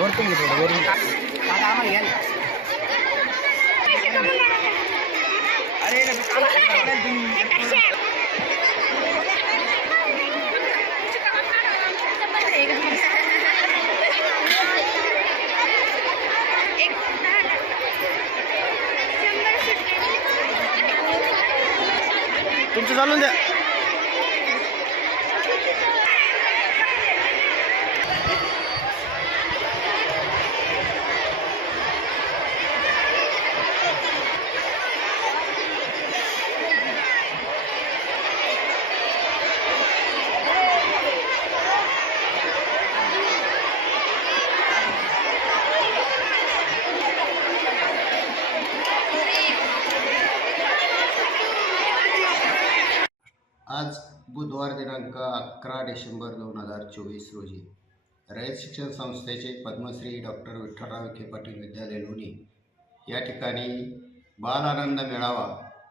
वरतून घे थोडं वरून दादा आम्हाला घ्या अरे तुमचं चालून द्या. आज बुधवार दिनांक अकरा डिसेंबर दोन हजार चोवीस रोजी रयत शिक्षण संस्थेचे पद्मश्री डॉक्टर विठ्ठलराव विखे पाटील विद्यालय लोणी या ठिकाणी बाल आनंद मेळावा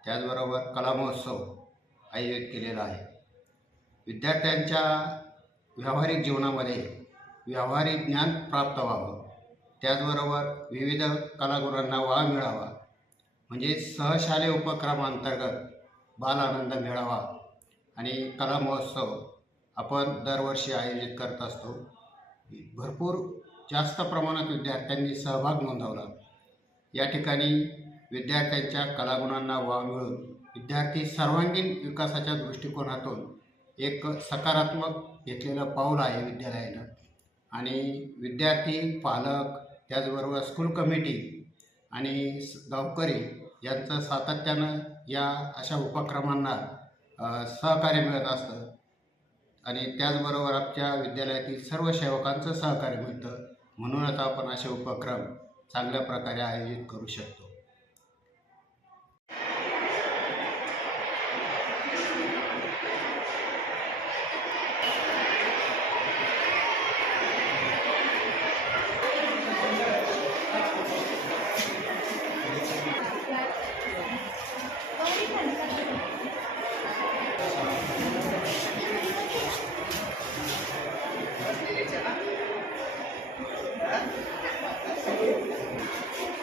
त्याचबरोबर कला महोत्सव आयोजित केलेला आहे. विद्यार्थ्यांच्या व्यावहारिक जीवनामध्ये व्यावहारिक ज्ञान प्राप्त व्हावं त्याचबरोबर विविध कलागुणांना वाव मिळावा म्हणजे सहशालेय उपक्रमांतर्गत बाल आनंद मेळावा आणि कला महोत्सव आपण दरवर्षी आयोजित करत असतो. भरपूर जास्त प्रमाणात विद्यार्थ्यांनी सहभाग नोंदवला. या ठिकाणी विद्यार्थ्यांच्या कलागुणांना वाव मिळून विद्यार्थी सर्वांगीण विकासाच्या दृष्टिकोनातून एक सकारात्मक घेतलेलं पाऊल आहे विद्यालयानं. आणि विद्यार्थी पालक त्याचबरोबर स्कूल कमिटी आणि स- गावकरी यांचं सातत्यानं या अशा उपक्रमांना सहकार्य मिळत असतं. आणि त्याचबरोबर आमच्या विद्यालयातील सर्व सेवकांचं सहकार्य मिळतं. म्हणूनच आपण असे उपक्रम चांगल्या प्रकारे आयोजित करू शकतो.